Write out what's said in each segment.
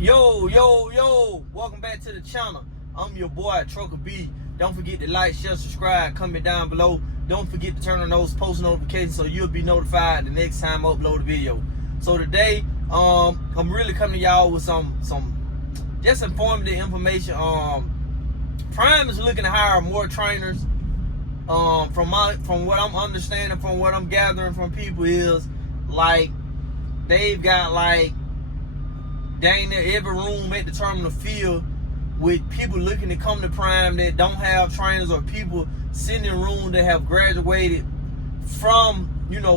Yo, welcome back to the channel. I'm your boy, Trucker B. Don't forget to like, share, subscribe, comment down below. Don't forget to turn on those post notifications so you'll be notified the next time I upload a video. So today, I'm really coming to y'all with some just informative information. Prime is looking to hire more trainers. From what I'm understanding, from what I'm gathering from people is like they've got like dang near every room at the terminal field with people looking to come to Prime that don't have trainers, or people sitting in rooms that have graduated from,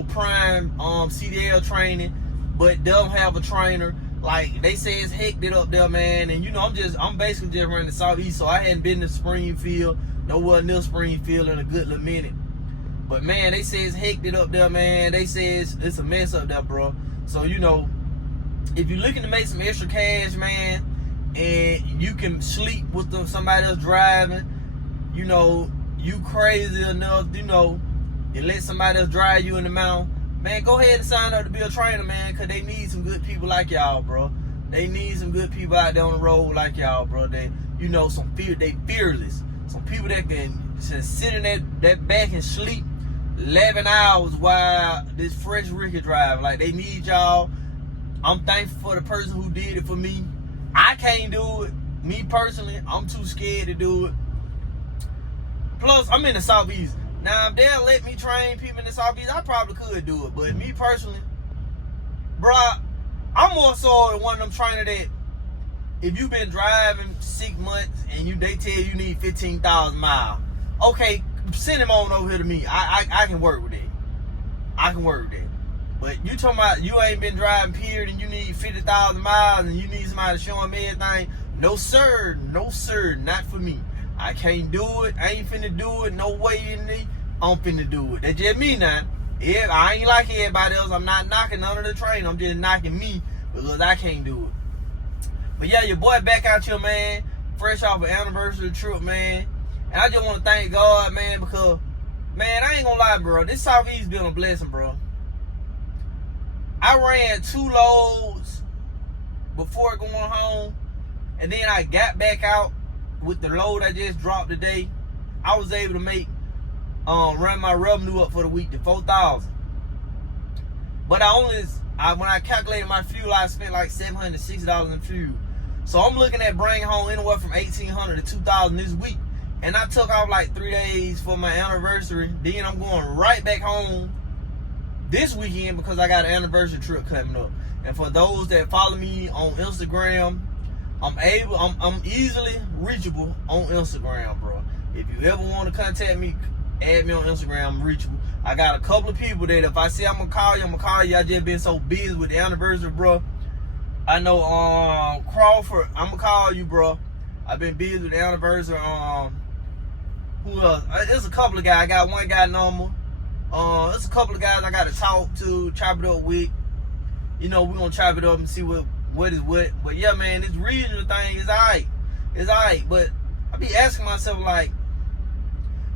Prime CDL training but don't have a trainer. Like they say it's hectic up there, man. And I'm basically just running the Southeast, so I hadn't been to Springfield, nowhere near Springfield in a good little minute. But man, they say it's hectic up there, man. They say it's a mess up there, bro. So if you're looking to make some extra cash, man, and you can sleep with somebody else driving, you crazy enough, and let somebody else drive you in the mountain, man, go ahead and sign up to be a trainer, man, because they need some good people like y'all, bro. They need some good people out there on the road like y'all, bro. They fearless. Some people that can just sit in that back and sleep 11 hours while this fresh Ricky drive. Like, they need y'all. I'm thankful for the person who did it for me. I can't do it. Me personally, I'm too scared to do it. Plus, I'm in the Southeast. Now, if they'll let me train people in the Southeast, I probably could do it. But me personally, bro, I'm more so one of them trainers that if you've been driving 6 months and they tell you need 15,000 miles, okay, send him on over here to me. I can work with it. I can work with it. But you talking about you ain't been driving period and you need 50,000 miles and you need somebody to show them everything? No sir, not for me. I can't do it. I ain't finna do it. No way in me. I'm finna do it. That's just me now. Yeah, I ain't like everybody else. I'm not knocking none of the train. I'm just knocking me because I can't do it. But yeah, your boy back out here, man. Fresh off an anniversary trip, man. And I just want to thank God, man, because, man, I ain't gonna lie, bro. This Southeast been a blessing, bro. I ran 2 loads before going home, and then I got back out with the load I just dropped today. I was able to make run my revenue up for the week to 4,000. But when I calculated my fuel, I spent like $760 in fuel. So I'm looking at bringing home anywhere from $1,800 to $2,000 this week. And I took off like 3 days for my anniversary. Then I'm going right back home this weekend because I got an anniversary trip coming up. And for those that follow me on Instagram, I'm easily reachable on Instagram, bro. If you ever want to contact me, add me on Instagram. I'm reachable. I got a couple of people that if I say I'm gonna call you, I just been so busy with the anniversary, bro. I know Crawford, I'm gonna call you, bro. I've been busy with the anniversary. Who else? There's a couple of guys. I got one guy number. There's a couple of guys I gotta talk to, chop it up with. We're gonna chop it up and see what is what. But yeah, man, this regional thing is alright. It's alright. But I be asking myself, like,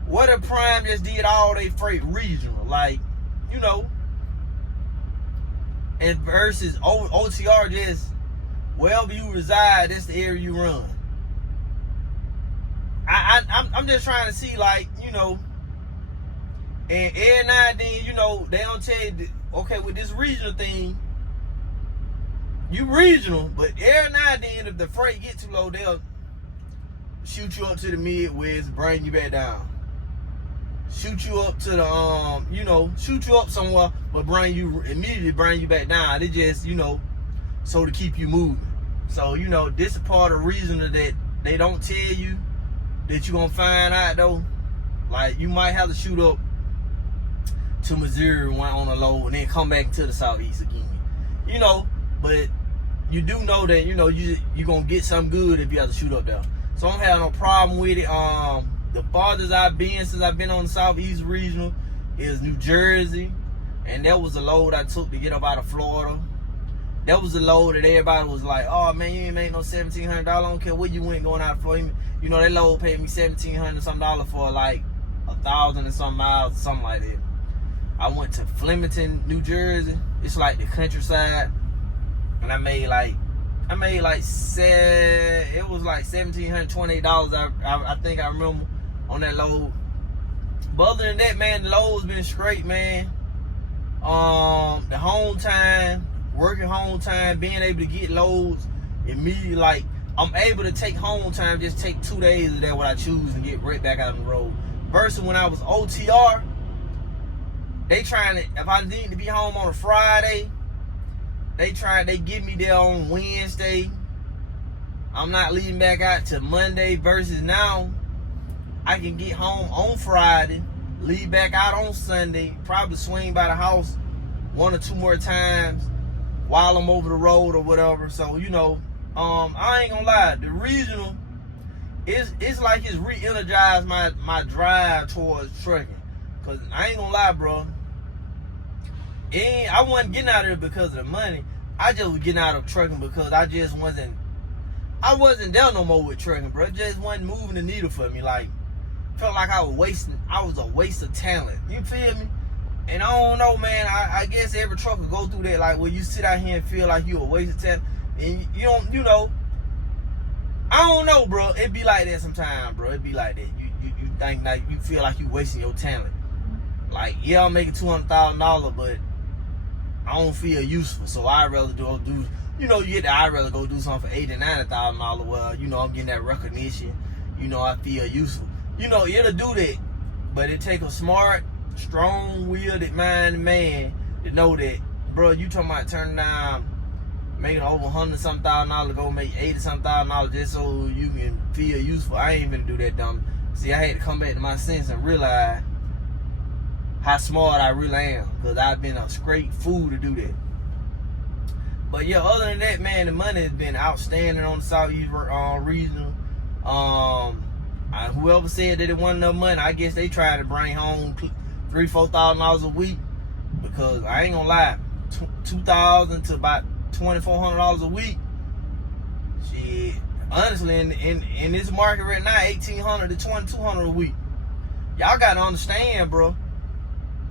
what if Prime just did all they freight regional? Like, and versus OTR just wherever you reside, that's the area you run. I'm just trying to see, like, and every now and then, they don't tell you, okay, with this regional thing, you regional, but every now and then, if the freight get too low, they'll shoot you up to the Midwest, bring you back down. Shoot you up to the, shoot you up somewhere, but immediately bring you back down. They just, so to keep you moving. So, this is part of the reason that they don't tell you that you're going to find out, though. Like, you might have to shoot up to Missouri on a load and then come back to the Southeast again. But you do know that, you're going to get something good if you have to shoot up there. So I don't have no problem with it. The farthest I've been since I've been on the Southeast Regional is New Jersey. And that was a load I took to get up out of Florida. That was a load that everybody was like, oh man, you ain't make no $1,700. I don't care where you went going out of Florida. That load paid me $1,700 some for like 1,000 and some miles, something like that. I went to Flemington, New Jersey. It's like the countryside. And I made like I made like it was like $1,728. I think I remember on that load. But other than that, man, the load's been straight, man. The home time, working home time, being able to get loads immediately, like I'm able to take home time, just take 2 days of that what I choose and get right back out on the road. Versus when I was OTR, they trying to, if I need to be home on a Friday, they get me there on Wednesday. I'm not leaving back out till Monday. Versus now, I can get home on Friday, leave back out on Sunday, probably swing by the house 1 or 2 more times while I'm over the road or whatever. So, you know, I ain't gonna lie, the regional, it's like it's re-energized my drive towards trucking. Cause I ain't gonna lie, bro. I wasn't getting out of it because of the money. I just was getting out of trucking because I wasn't there no more with trucking, bro. It just wasn't moving the needle for me. Like, felt like I was a waste of talent. You feel me? And I don't know, man. I guess every trucker go through that, like where you sit out here and feel like you a waste of talent. And you don't, you know, I don't know, bro. It be like that sometimes, bro. It be like that. You think like you feel like you wasting your talent. Like, yeah, I'm making $200,000, but I don't feel useful, so I'd rather do you know, I'd rather go do something for $80,000 and $90,000. Well, you know, I'm getting that recognition. You know, I feel useful. You know, it'll do that, but it take a smart, strong-willed minded man to know that, bro. You talking about turning down, making over $100,000 to go make $80,000 just so you can feel useful. I ain't even do that, dumb. See, I had to come back to my sense and realize how smart I really am, because I've been a straight fool to do that. But yeah, other than that, man, the money has been outstanding on the Southeast regional. Whoever said that it wasn't enough money, I guess they tried to bring home $3,000-$4,000 a week, because I ain't gonna lie, $2,000 to about $2,400 a week. Shit, honestly, in this market right now, $1,800 to $2,200 a week. Y'all gotta understand, bro.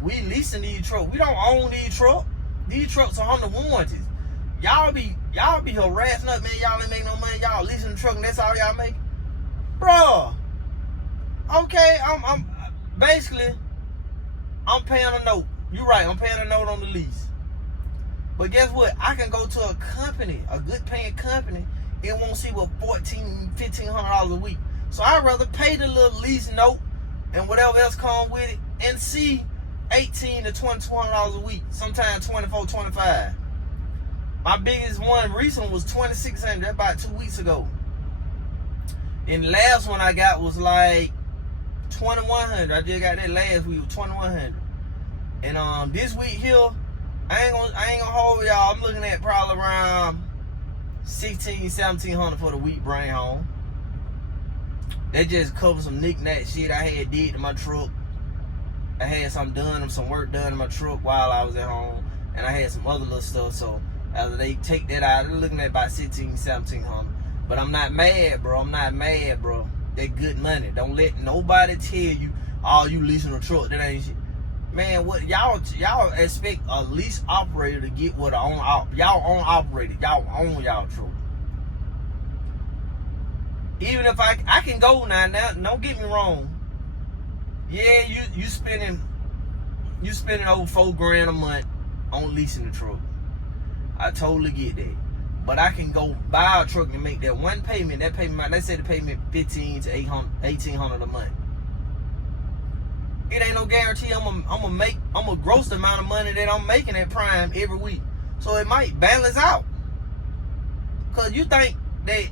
We leasing these trucks. We don't own these trucks. These trucks are under warranties. Y'all be harassing us, man. Y'all ain't make no money. Y'all leasing the truck and that's all y'all make, bro. Okay, I'm basically I'm paying a note. You're right. I'm paying a note on the lease. But guess what? I can go to a company, a good paying company, and won't see what $1,500 a week. So I'd rather pay the little lease note and whatever else come with it and see $1,800 to $2,200 a week, sometimes $2,400, $2,500. My biggest one recent was $2,600 about 2 weeks ago. And the last one I got was like $2,100. I just got that last week with $2,100. And this week here, I ain't gonna hold y'all. I'm looking at probably around $1,600, $1,700 for the week bring home. That just covers some knick-knack shit I had did to my truck. I had some work done in my truck while I was at home, and I had some other little stuff. So after they take that out, they're looking at about $1,600, $1,700. But I'm not mad, bro. That good money. Don't let nobody tell you, oh, you leasing a truck. That ain't shit. Man, what y'all expect a lease operator to get what y'all own operator. Y'all own y'all truck. Even if I can go now, don't get me wrong. Yeah, you spending over $4,000 a month on leasing the truck. I totally get that. But I can go buy a truck and make that one payment. That payment, they say the payment $1,500 to $1,800 a month. It ain't no guarantee I'm gonna gross the amount of money that I'm making at Prime every week. So it might balance out. Cause you think that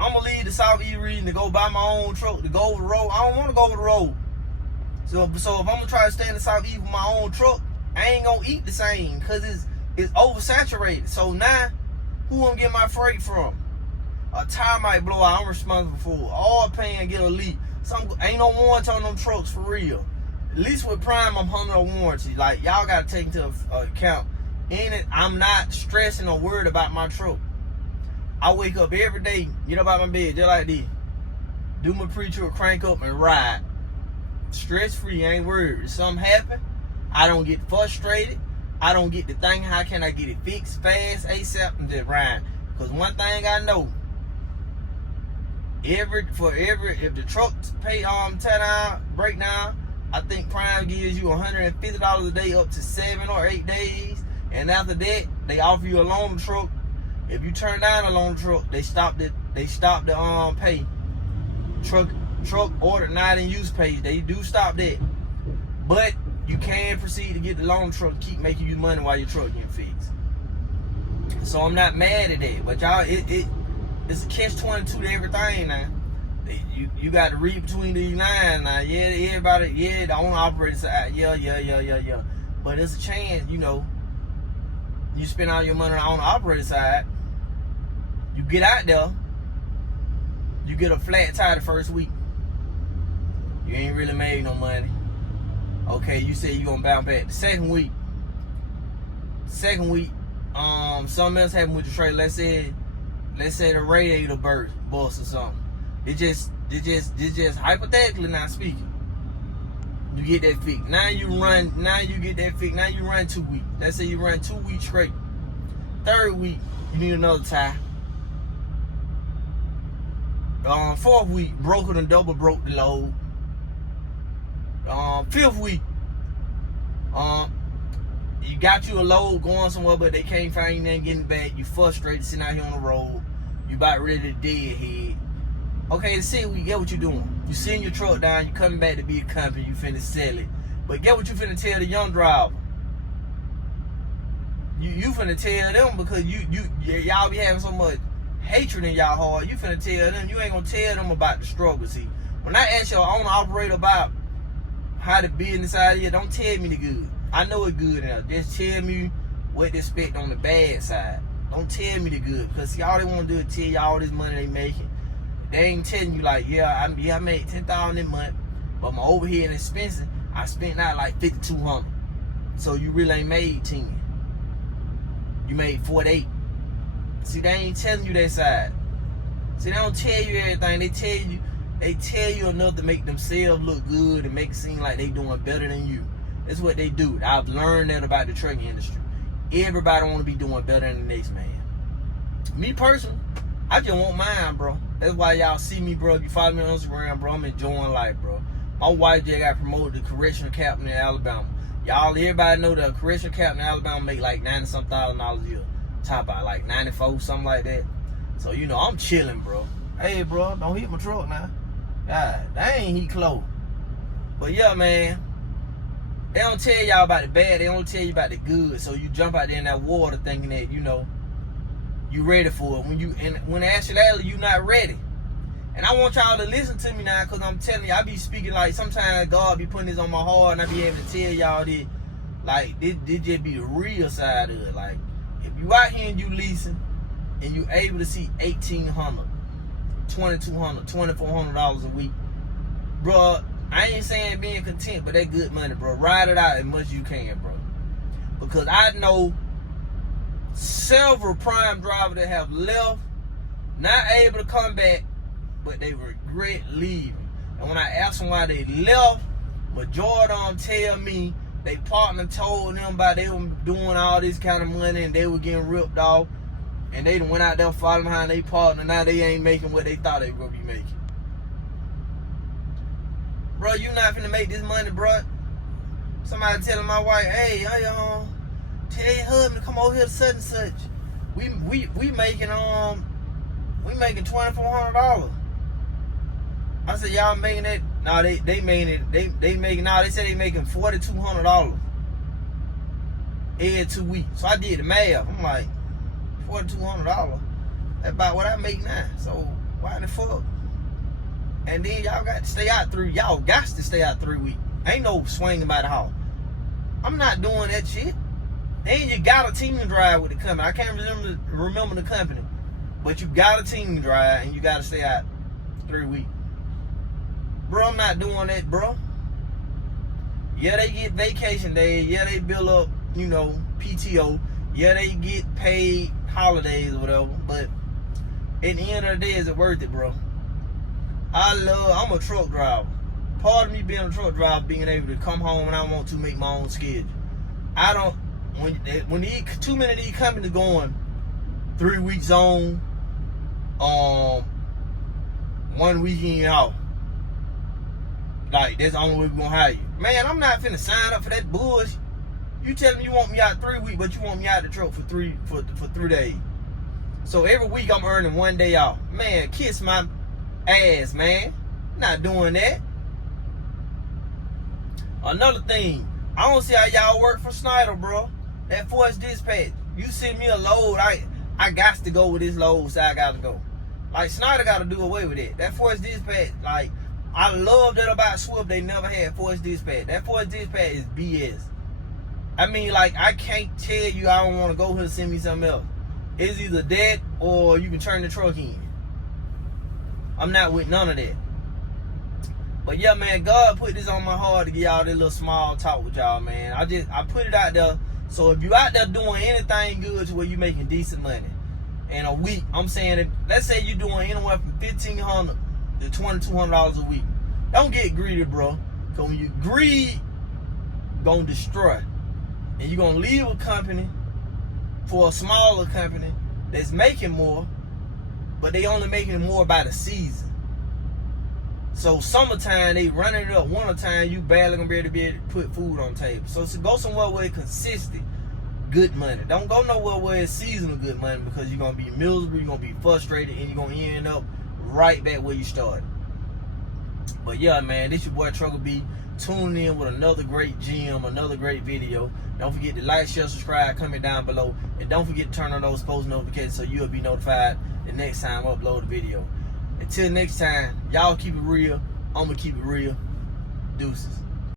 I'm gonna leave the Southeast region to go buy my own truck to go over the road. I don't want to go over the road. So if I'm gonna try to stay in the Southeast with my own truck, I ain't gonna eat the same because it's oversaturated. So now, who gonna get my freight from? A tire might blow out. I'm responsible for all paying get a leak. Ain't no warranty on them trucks for real. At least with Prime, I'm under a warranty. Like, y'all gotta take into account. I'm not stressing or worried about my truck. I wake up every day, get up out my bed just like this, do my pre-trip, crank up and ride. Stress free, ain't worried. If something happen, I don't get frustrated. I don't get to think, how can I get it fixed fast, ASAP, and just ride. Cause one thing I know, if the truck pay tear down, break down, I think Prime gives you $150 a day up to 7 or 8 days. And after that, they offer you a loaner truck. If you turn down a loaner truck, they stop the pay. Truck order not in use page. They do stop that. But you can proceed to get the loaner truck, keep making you money while your truck getting fixed. So I'm not mad at that. But y'all, it's a catch-22 to everything now. You got to read between these lines now. Yeah, everybody, yeah, the owner operator side, yeah. But it's a chance, you know, you spend all your money on the owner operator side, you get out there, you get a flat tire the first week. You ain't really made no money. Okay, you say you gonna bounce back. The second week, something else happened with the trailer. Let's say the radiator bust or something. It just hypothetically not speaking. You get that fixed. Now you get that fixed. Now you run 2 weeks. Let's say you run 2 weeks straight. Third week, you need another tire. Fourth week, broke it and double broke the load. Fifth week, you got you a load going somewhere, but they can't find you, nothing getting back. You frustrated, sitting out here on the road. You about ready to deadhead. Okay, the sixth week, get what you doing. You send your truck down, you coming back to be a company, you finna sell it. But get what you finna tell the young driver. You finna tell them because y'all be having so much hatred in y'all heart. You finna tell them, you ain't gonna tell them about the struggle. See, when I ask your owner operator about how the business out here, don't tell me the good. I know it's good now. Just tell me what to expect on the bad side. Don't tell me the good, because see, all they want to do is tell you all this money they making. They ain't telling you like, I made $10,000 a month, but my overhead and expenses, I spent out like $5,200. So you really ain't made 10. You made 48. See, they ain't telling you that side. See, they don't tell you everything. They tell you enough to make themselves look good and make it seem like they doing better than you. That's what they do. I've learned that about the trucking industry. Everybody want to be doing better than the next man. Me personally, I just want mine, bro. That's why y'all see me, bro. If you follow me on Instagram, bro, I'm enjoying life, bro. My wife just got promoted to correctional captain in Alabama. Everybody know that a correctional captain in Alabama make like $90-some thousand a year. Top about like 94, something like that. So, you know, I'm chilling, bro. Hey, bro, don't hit my truck now. God, dang, he close. But yeah, man, they don't tell y'all about the bad. They don't tell you about the good. So you jump out there in that water thinking that, you know, you ready for it. When actually you not ready. And I want y'all to listen to me now, because I'm telling you, I be speaking like sometimes God be putting this on my heart, and I be able to tell y'all that, like, this just be the real side of it. Like, if you out here and you leasing, and you able to see $1,800, $2,200, $2,400 a week, bro, I ain't saying being content, but that good money, bro. Ride it out as much as you can, bro. Because I know several prime drivers that have left, not able to come back, but they regret leaving. And when I ask them why they left, majority of them tell me they partner told them about they were doing all this kind of money and they were getting ripped off, and they went out there following behind their partner. Now they ain't making what they thought they were gonna be making. Bro, you not finna make this money, bro. Somebody telling my wife, hey, tell your husband to come over here to such and such. We making $2,400. I said, y'all making that? No, they making it. They said they making $4,200 every 2 weeks. So I did the math. I'm like, $4,200. That's about what I make now. So why the fuck? And then y'all got to stay out 3. Y'all got to stay out 3 weeks. Ain't no swinging by the hall. I'm not doing that shit. And you got a team drive with the company. I can't remember the company, but you got a team drive and you got to stay out 3 weeks. Bro, I'm not doing that, bro. Yeah, they get vacation days. Yeah, they build up, you know, PTO. Yeah, they get paid holidays or whatever. But at the end of the day, is it worth it, bro? I'm a truck driver. Part of me being a truck driver, being able to come home when I want to, make my own schedule. I don't, when too many of these companies going 3 weeks on, 1 weekend off. Like, that's the only way we gonna hire you. Man, I'm not finna sign up for that bullshit. You telling me you want me out 3 weeks, but you want me out the truck for 3 days. So every week I'm earning 1 day off. Man, kiss my ass, man. Not doing that. Another thing, I don't see how y'all work for Schineider, bro. That forced dispatch. You send me a load, I got to go with this load, so I gotta go. Like, Schineider gotta do away with it. That forced dispatch, like, I love that about Swift. They never had forced dispatch. That forced dispatch is BS. I mean, like, I can't tell you I don't want to go here and send me something else. It's either that or you can turn the truck in. I'm not with none of that. But yeah, man, God put this on my heart to get y'all this little small talk with y'all, man. I put it out there. So if you out there doing anything good to where you making decent money in a week, I'm saying that, let's say you doing anywhere from $1,500 to $2,200 a week. Don't get greedy, bro. Cause when you greed, gonna destroy. And you're gonna leave a company for a smaller company that's making more, but they only making more by the season. So summertime, they running it up. Wintertime, you barely gonna be able to put food on the table. So go somewhere where it's consistent good money. Don't go nowhere where it's seasonal good money, because you're gonna be miserable, you're gonna be frustrated, and you're gonna end up right back where you started. But yeah, man, this your boy Trucker B, tuning in with another great gem, another great video. Don't forget to like, share, subscribe, comment down below, and don't forget to turn on those post notifications so you'll be notified the next time I upload a video. Until next time, y'all keep it real. I'm gonna keep it real. Deuces.